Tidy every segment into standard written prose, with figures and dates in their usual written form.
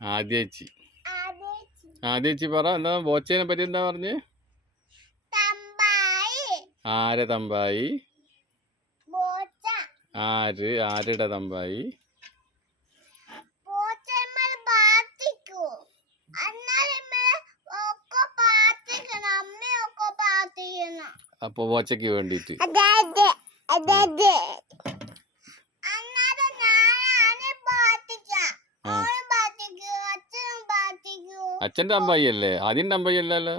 ആദ്യേച്ചി ആദ്യേച്ചി പറ എന്താ ബോച്ചേനെ പറ്റി എന്താ പറഞ്ഞ്? ആരെ തമ്പായി? ആരുടെ തമ്പായി? അപ്പൊ ബോച്ചയ്ക്ക് വേണ്ടിട്ട് അച്ഛൻ്റെ അമ്മായി അല്ലേ? ആദ്യം അമ്മായി അല്ലല്ലോ.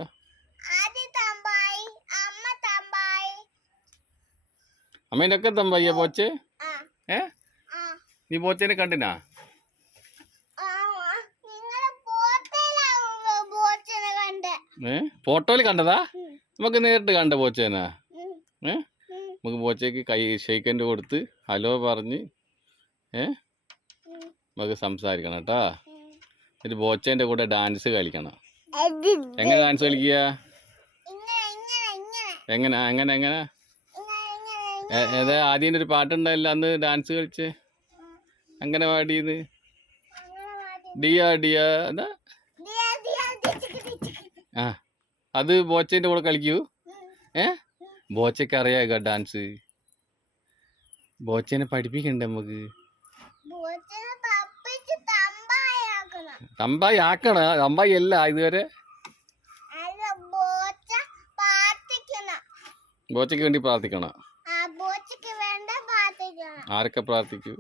അമ്മേന്റെ ഒക്കെ തമ്പായിയാ ബോച്ചെ? നീ ബോച്ചേനെ കണ്ടിനാ? ഫോട്ടോയില് കണ്ടതാ? നമുക്ക് നേരിട്ട് കണ്ട ബോച്ചേനാ? നമുക്ക് ബോച്ചയ്ക്ക് കൈ ഷെയ്ക്കൻഡ് കൊടുത്ത് ഹലോ പറഞ്ഞ് നമുക്ക് സംസാരിക്കണം കേട്ടാ. ഒരു ബോച്ചേന്റെ കൂടെ ഡാൻസ് കളിക്കണം. എങ്ങനെ ഡാൻസ് കളിക്കുക? എങ്ങനെ എങ്ങനെ എങ്ങനെ ഏതാ ആദ്യം ഒരു പാട്ടുണ്ടായില്ല അന്ന് ഡാൻസ് കളിച്ചേ? അങ്ങനെ പാടിയത് ഡിയ ഡിയ എന്താ? ആ അത് ബോച്ചേന്റെ കൂടെ കളിക്കൂ? ബോച്ചയ്ക്ക് അറിയാ ഡാൻസ്? ബോച്ചേനെ പഠിപ്പിക്കണ്ടേ നമുക്ക്? തമ്പായി ആക്കണ? തമ്പായി അല്ല ഇതുവരെ. ബോച്ചയ്ക്ക് വേണ്ടി പ്രാർത്ഥിക്കണം. ആരൊക്കെ പ്രാർത്ഥിക്കൂ?